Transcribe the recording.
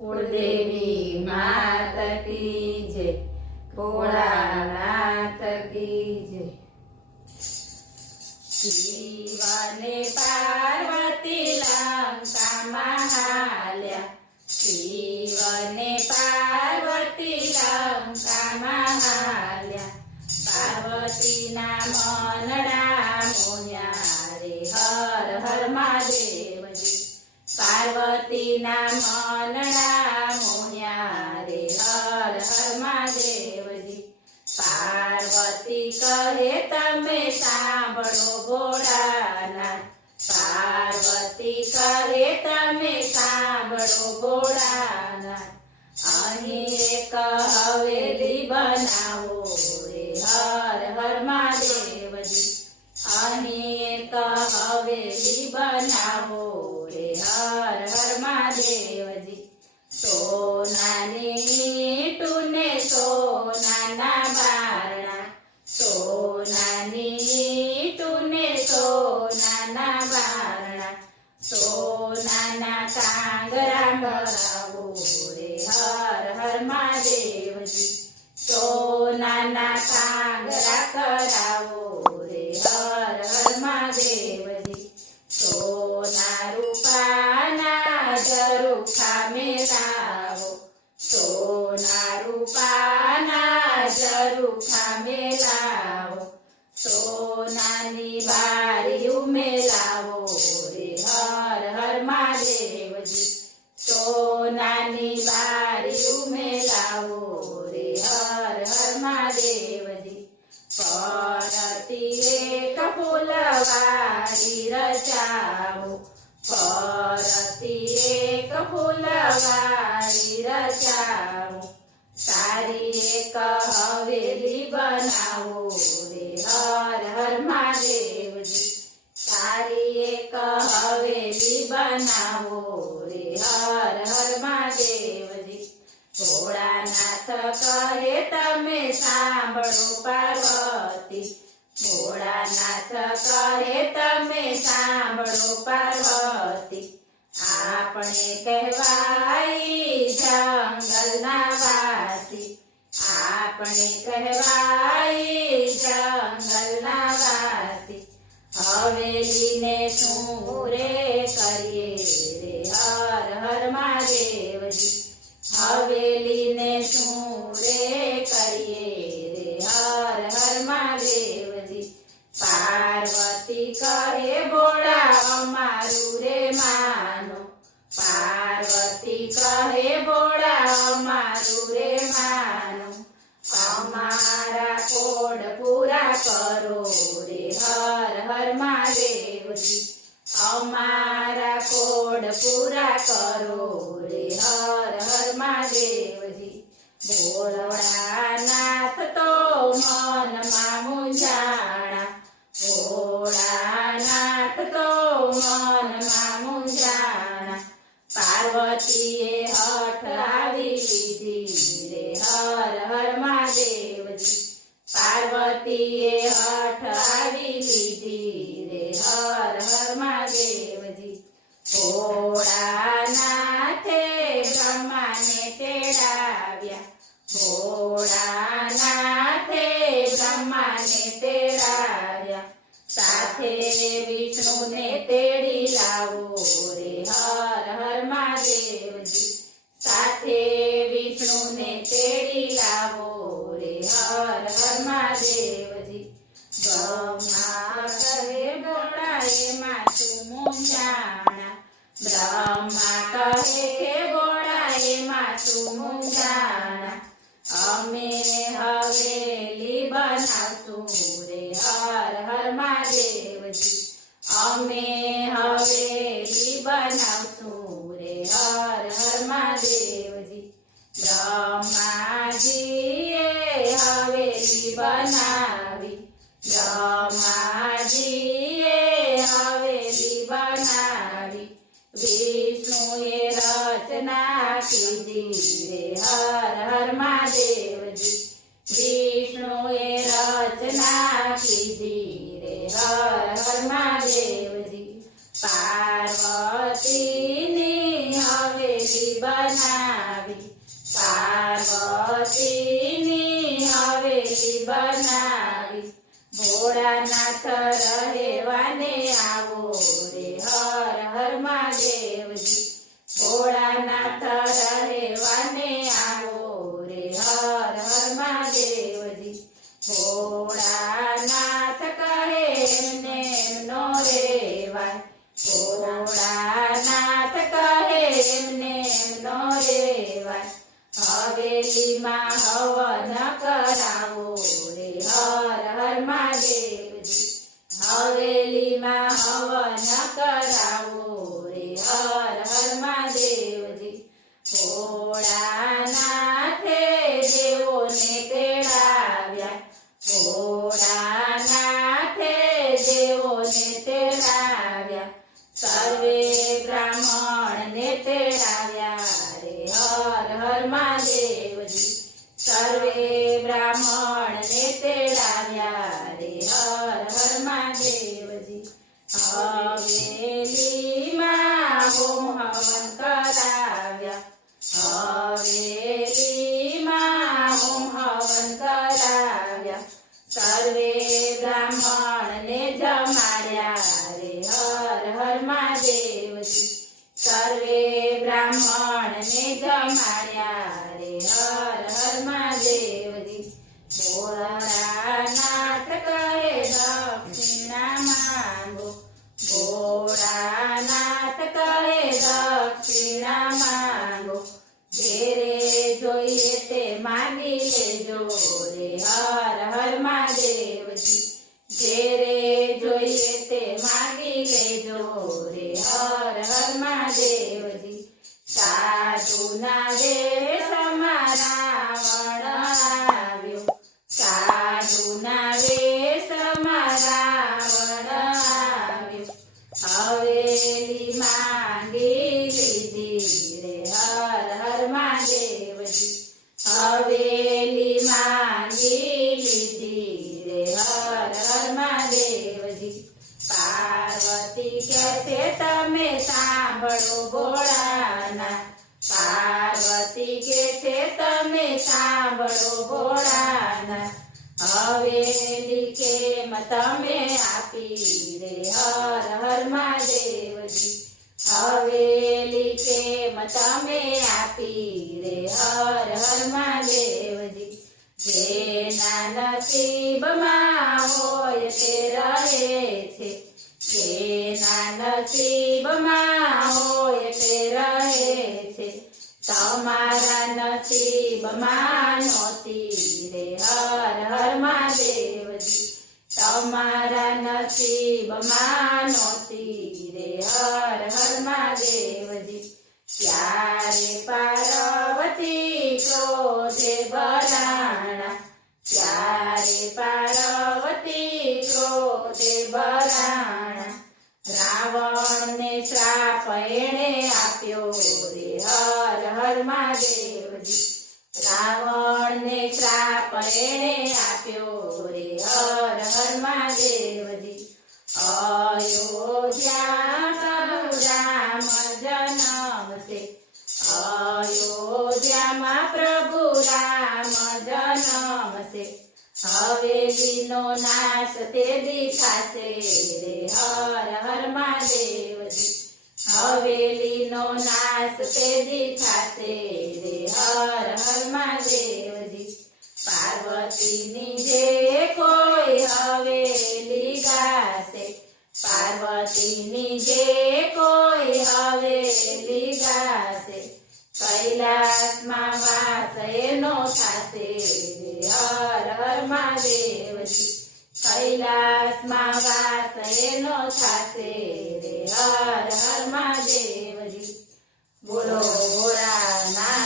कुलदेवी मात की जय, भोळानाथ की जय। शिव ने पार्वती लंका महाल्या, शिव ने पार्वती लंका महाल्या। पार्वती ना मनडा मोन्या रे हर हर महादेव जी। पार्वती ना मनडा मोन्या रे हर हर महादेव जी। पार्वती कहे तमे सांभळो भोळानाथ, पार्वती कहे तमे सांभळो भोळानाथ। અહીં એક હવેલી બનાવો રે હર હર મહાદેવજી। અહીં એક હવેલી બનાવો રે હર હર મહાદેવજી। સોનાની ઈંટુને સોનાના બારણા, સોનાની ઈંટુને સોનાના બારણા। સોનાના કાંગરા ભરાવો રે હર હર મહાદેવજી। સોનાના કાંગરા કરાવો રે હર હર મહાદેવજી। સોના રૂપાના ઝરૂખા મેલાવો, સોના રૂપાના ઝરૂખા મેલાવો। સોનાની બારીઓ મેલાવો રે હર હર મહાદેવજી। સોનાની બારીઓ મેલાવો રે હર હર મહાદેવજી। પરતી એક ફૂલવારી રચાવો, પરતી એક ફૂલવારી રચાવો। સારી એક હવેલી બનાવો રે હર હર મહાદેવજી। સારી એક હવેલી બનાવો રે હર હર મહાદેવજી। ભોળાનાથ કહે તમે સાંભળો પાર્વતી, ભોળાનાથ કહે તમે સાંભળો પાર્વતી। આપણે કહેવાય જંગલના વાસી, આપણે કહેવાય જંગલના વાસી। હવેલીને શું રે કરીએ રે હર હર મહાદેવજી। હવેલીને શું રે કરીએ રે હર હર મહાદેવજી। પાર્વતી કહે ભોળા અમારું રે માનો, પાર્વતી કહે ભોળા અમારું રે માનો। અમારા કોડ પૂરા કરો રે હર હર મહાદેવજી। અમારા કોડ પૂરા કરો રે હર હર મહાદેવજી। ભોળાનાથ તો મનમાં મૂંઝાણા, ભોળાનાથ તો મનમાં મૂંઝાણા। પાર્વતીએ હઠ આવી લીધી રે હર હર મહાદેવજી। પાર્વતીએ હઠ આવી લીધી રે હર હર મહાદેવજી। ભોળાનાથે બ્રહ્માને તેડાવ્યા, ભોળાનાથે બ્રહ્માને તેડાવ્યા। સાથે વિષ્ણુને તેડી લાવો રે હર હર મહાદેવજી। સાથે વિષ્ણુને તેડી લાવો રે હર હર મહાદેવજી। બ્રહ્મા કહે ભોળા એમાં શું મૂંઝાણા, બ્રહ્મા કહે કે ભોળા એમાં શું મૂંઝાણા। અમે હવેલી બનાવશું રે હર હર મહાદેવજી। અમે હવેલી બનાવશું રે હર હર મહાદેવજી। બ્રહ્માજીએ હવેલી બનાવી, બ્રહ્માજીએ હવેલી બનાવી। વિષ્ણુએ રચના કીધી રે હર હર મહાદેવજી। વિષ્ણુએ રચના કીધી રે હર હર મહાદેવજી। પાર્વતીની હવેલી બના રહેવાને આવો રે હર હર મહાદેવજી ભોળાનાથ રહેવાને આવો રે હર હર મહાદેવજી ભોળાનાથ કહે એમને એમનો રેવાય ભોળાનાથ કહે એમને એમનો રેવાય હવેલીમાં હવન કરાવો રે હર હર મહાદેવજી હવેલીમાં હવન કરાવો રે હર હર મહાદેવજી ભોળાનાથે દેવોને તેડાવ્યા ભોળાનાથે દેવોને તેડાવ્યા સર્વે બ્રાહ્મણને તેડાવ્યા રે હર હર મહાદેવજી સર્વે બ્રાહ્મણને તેડાવ્યા રે હર હર મહાદેવજી હવેલીમાં હોમ હવન કરાવ્યા હવેલીમાં હોમ હવન કરાવ્યા સર્વે બ્રાહ્મણને જમાડ્યા રે હર હર મહાદેવજી સર્વે બ્રાહ્મણને જમાડ્યા રે હર હર મહાદેવજી ભોળાનાથ કહે દક્ષિણા માંગો ભોળાનાથ કહે દક્ષિણા માંગો ઘેરે જોઈએ તે માગી લેજો રે હર હર મહાદેવજી ઘેરે જોઈએ તે માગી લેજો રે હર હર મહાદેવજી સાધુના વેશમાં રાવણ આવ્યો સાધુના વેશમાં રાવણ આવ્યો હવેલી માંગી લીધી રે હર હર મહાદેવજી હવેલી માંગી લીધી રે હર હર મહાદેવજી પાર્વતી કહે છે તમે સાંભળો ભોળાના પાર્વતી કહે છે તમે સાંભળો ભોળાના હવેલી કેમ તમે આપી રે હર હર મહાદેવજી હવેલી કેમ તમે આપી રે હર હર મહાદેવજી જેના નસીબમાં હોય તે રહે છે જેના નસીબમાં હોય તે રહે છે તમારા નસીબમાં નહોતી રે હર હર મહાદેવજી તમારા નસીબમાં નહોતી રે હર હર મહાદેવજી ત્યારે પાર્વતી ક્રોધે ભરાણા ત્યારે પાર્વતી ક્રોધે ભરાણા રાવણને શ્રાપ એણે આપ્યો રે હર હર મહાદેવજી રાવણને શ્રાપ એણે આપ્યો રે હર હર મહાદેવજી અયોધ્યા પ્રભુ રામ જન્મશે અયોધ્યામાં પ્રભુ રામ જન્મશે હવેલીનો નાશ તે દીખાશે રે હર હર મહાદેવજી હવેલીનો નાશ તે દીખાશે રે હર હર મહાદેવજી પાર્વતીની જે કોઈ હવેલી ગાશે પાર્વતીની જે કોઈ હવેલી ગાશે કૈલાસમાં વાસ એનો થાશે રે હર હર મહાદેવજી કૈલાસમાં વાસ એનો થાશે રે હર હર મહાદેવજી બોલો ભોળાનાથ